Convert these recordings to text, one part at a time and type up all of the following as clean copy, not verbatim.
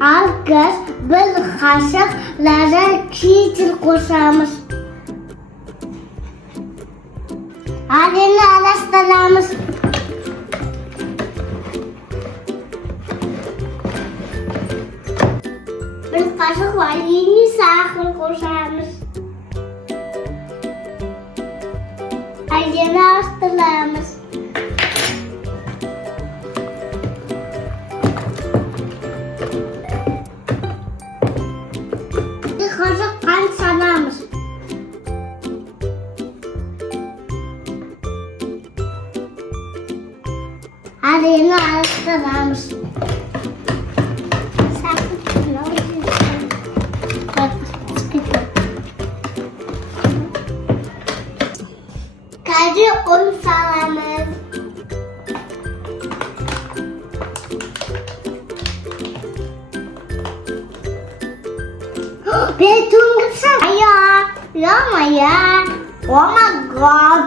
Alkış bir kaşık lazer kişi koşarmış. Adını araştırırmış. Bir kaşık var yeni sakın koşarmış. Adını araştırırmış. Bir kaşık kan sanarmış. Adını araştırırmış. Kaçı un salamız. Bir tungsa ya. Lama ya. Oh my god.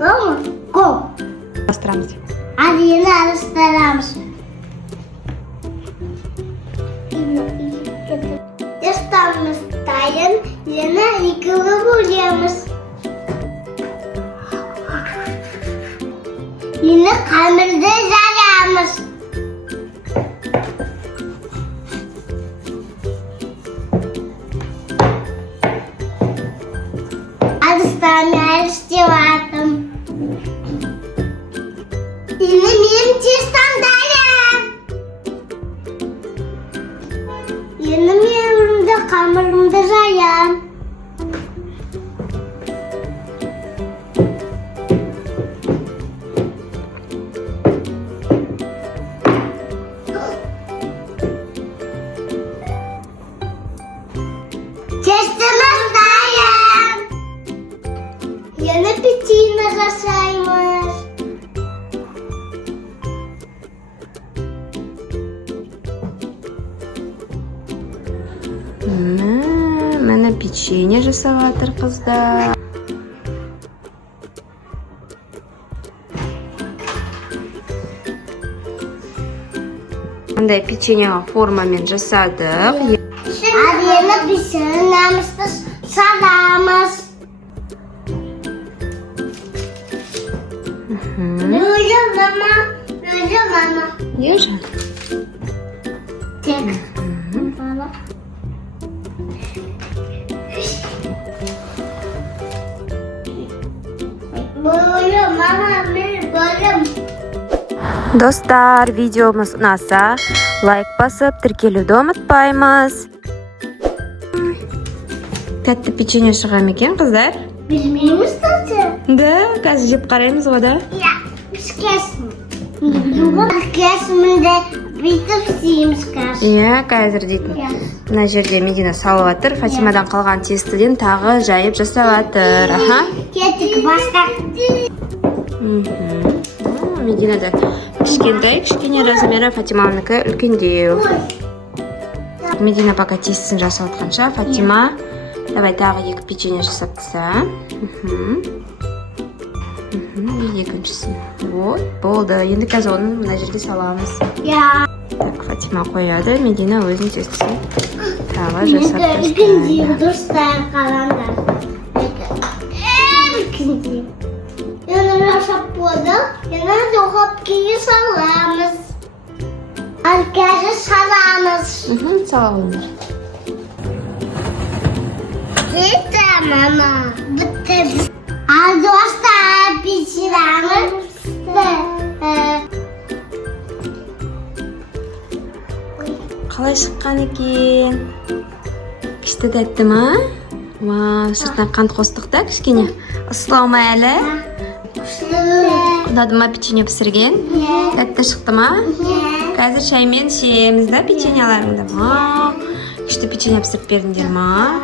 Lama. Go. Бастырамыз. Adını araştırırmış. Yastığımız tayın yine yıkılı buluyormuş. Yine kamerada zararmış. Arıstanı arıştıvardım. Yine benim çizsandayım. Yanım yanımda kameramda zararım. Çizsandayım. Yana piçine rasaymış. Mana pеченье жасап жатыр қыздар. Мындай печеньеға формамен жасадық. Adını pişirmemizi salamız. Böyle mama. Ержан. Tek. Bana. Böyle mama böyle. Достар, видеомыз ұнаса, лайк басып, тіркелуді ұмытпаймыз. Тәтті печенье шыға ма екен, қыздар? Bilmiyoruz tadı. Да, қазір жеп қараймыз ғой да. Ya, biz kesin. Kesin de bitirсейміз қазір. Иә, қазір дейтін. Мына жерде Медина салып жатыр. Фатимадан қалған тестіден тағы жайып жасап жатыр. Аха. Кеттік бастап. Мединада кішкене размері, Фатиманыкі үлкендеу. Медина пока тестісін жасап жатқанша, Фатима давай тағы екі печенье жасап таста. Екіншісін. Вот, болды. Енді қазір оны мына жерге саламыз. Так, Фатима қояды, Медина өзінің тестісін тағы жасап тастайды. Үлкендеу достар қаландар. Үлкендеу. Yana жасап болдық, yana жоғап кейі саламыз. Arkadaşlar salamız. Сала қойыңдар. Bitti mama. Bitti. Al dostlar pişirelim. Қалай шыққан екен? Күшті тәтті ма? Вау, сыртына қант қостық та кішкене. Ысылау ма әлі? Ұнады ма печенье пісірген? Тәтті шықты ма? Қазір шаймен ішеміз да печеньеларыңды. Күшті печенье пісіріп бердіңдер ма?